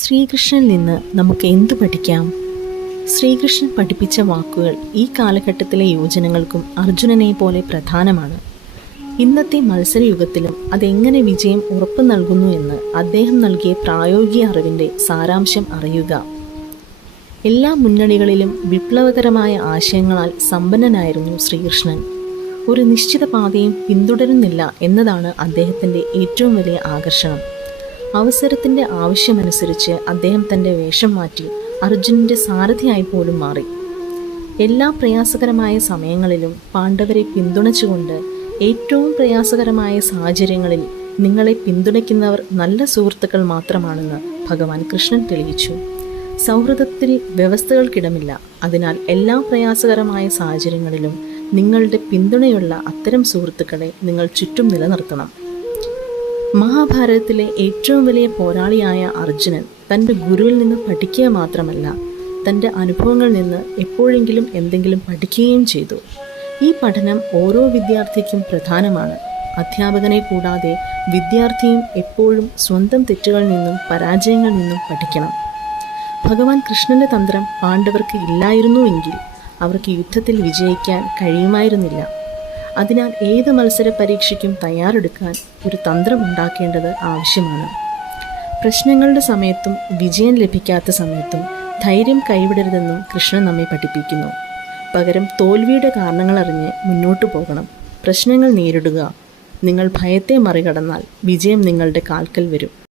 ശ്രീകൃഷ്ണനിൽ നിന്ന് നമുക്ക് എന്തു പഠിക്കാം? ശ്രീകൃഷ്ണൻ പഠിപ്പിച്ച വാക്കുകൾ ഈ കാലഘട്ടത്തിലെ യുവജനങ്ങൾക്കും അർജുനനെ പോലെ പ്രധാനമാണ്. ഇന്നത്തെ മത്സരയുഗത്തിലും അതെങ്ങനെ വിജയം ഉറപ്പു നൽകുന്നു എന്ന് അദ്ദേഹം നൽകിയ പ്രായോഗിക അറിവിന്റെ സാരാംശം അറിയുക. എല്ലാ മുന്നണികളിലും വിപ്ലവകരമായ ആശയങ്ങളാൽ സമ്പന്നനായിരുന്നു ശ്രീകൃഷ്ണൻ. ഒരു നിശ്ചിത പാതയും പിന്തുടരുന്നില്ല എന്നതാണ് അദ്ദേഹത്തിന്റെ ഏറ്റവും വലിയ ആകർഷണം. അവസരത്തിന്റെ ആവശ്യമനുസരിച്ച് അദ്ദേഹം തന്റെ വേഷം മാറ്റി അർജുനന്റെ സാരഥിയായി പോലും മാറി. എല്ലാ പ്രയാസകരമായ സമയങ്ങളിലും പാണ്ഡവരെ പിന്തുണച്ചുകൊണ്ട് ഏറ്റവും പ്രയാസകരമായ സാഹചര്യങ്ങളിൽ നിങ്ങളെ പിന്തുണയ്ക്കുന്നവർ നല്ല സുഹൃത്തുക്കൾ മാത്രമാണെന്ന് ഭഗവാൻ കൃഷ്ണൻ തെളിയിച്ചു. സൗഹൃദത്തിൽ വ്യവസ്ഥകൾക്കിടമില്ല. അതിനാൽ എല്ലാ പ്രയാസകരമായ സാഹചര്യങ്ങളിലും നിങ്ങളുടെ പിന്തുണയുള്ള അത്തരം സുഹൃത്തുക്കളെ നിങ്ങൾ ചുറ്റും നിലനിർത്തണം. മഹാഭാരതത്തിലെ ഏറ്റവും വലിയ പോരാളിയായ അർജുനൻ തന്റെ ഗുരുവിൽ നിന്ന് പഠിക്കുക മാത്രമല്ല തന്റെ അനുഭവങ്ങളിൽ നിന്ന് എപ്പോഴെങ്കിലും എന്തെങ്കിലും പഠിക്കുകയും ചെയ്തു. ഈ പഠനം ഓരോ വിദ്യാർത്ഥിക്കും പ്രധാനമാണ്. അധ്യാപകനെ കൂടാതെ വിദ്യാർത്ഥിയും എപ്പോഴും സ്വന്തം തെറ്റുകളിൽ നിന്നും പരാജയങ്ങളിൽ നിന്നും പഠിക്കണം. ഭഗവാൻ കൃഷ്ണന്റെ തന്ത്രം പാണ്ഡവർക്ക് ഇല്ലായിരുന്നുവെങ്കിൽ അവർക്ക് യുദ്ധത്തിൽ വിജയിക്കാൻ കഴിയുമായിരുന്നില്ല. അതിനാൽ ഏത് മത്സര പരീക്ഷയ്ക്കും തയ്യാറെടുക്കാൻ ഒരു തന്ത്രം ഉണ്ടാക്കേണ്ടത് ആവശ്യമാണ്. പ്രശ്നങ്ങളുടെ സമയത്തും വിജയം ലഭിക്കാത്ത സമയത്തും ധൈര്യം കൈവിടരുതെന്നും കൃഷ്ണൻ നമ്മെ പഠിപ്പിക്കുന്നു. പകരം തോൽവിയുടെ കാരണങ്ങൾ അറിഞ്ഞ് മുന്നോട്ടു പോകണം. പ്രശ്നങ്ങൾ നേരിടുക. നിങ്ങൾ ഭയത്തെ മറികടന്നാൽ വിജയം നിങ്ങളുടെ കാൽക്കൽ വരും.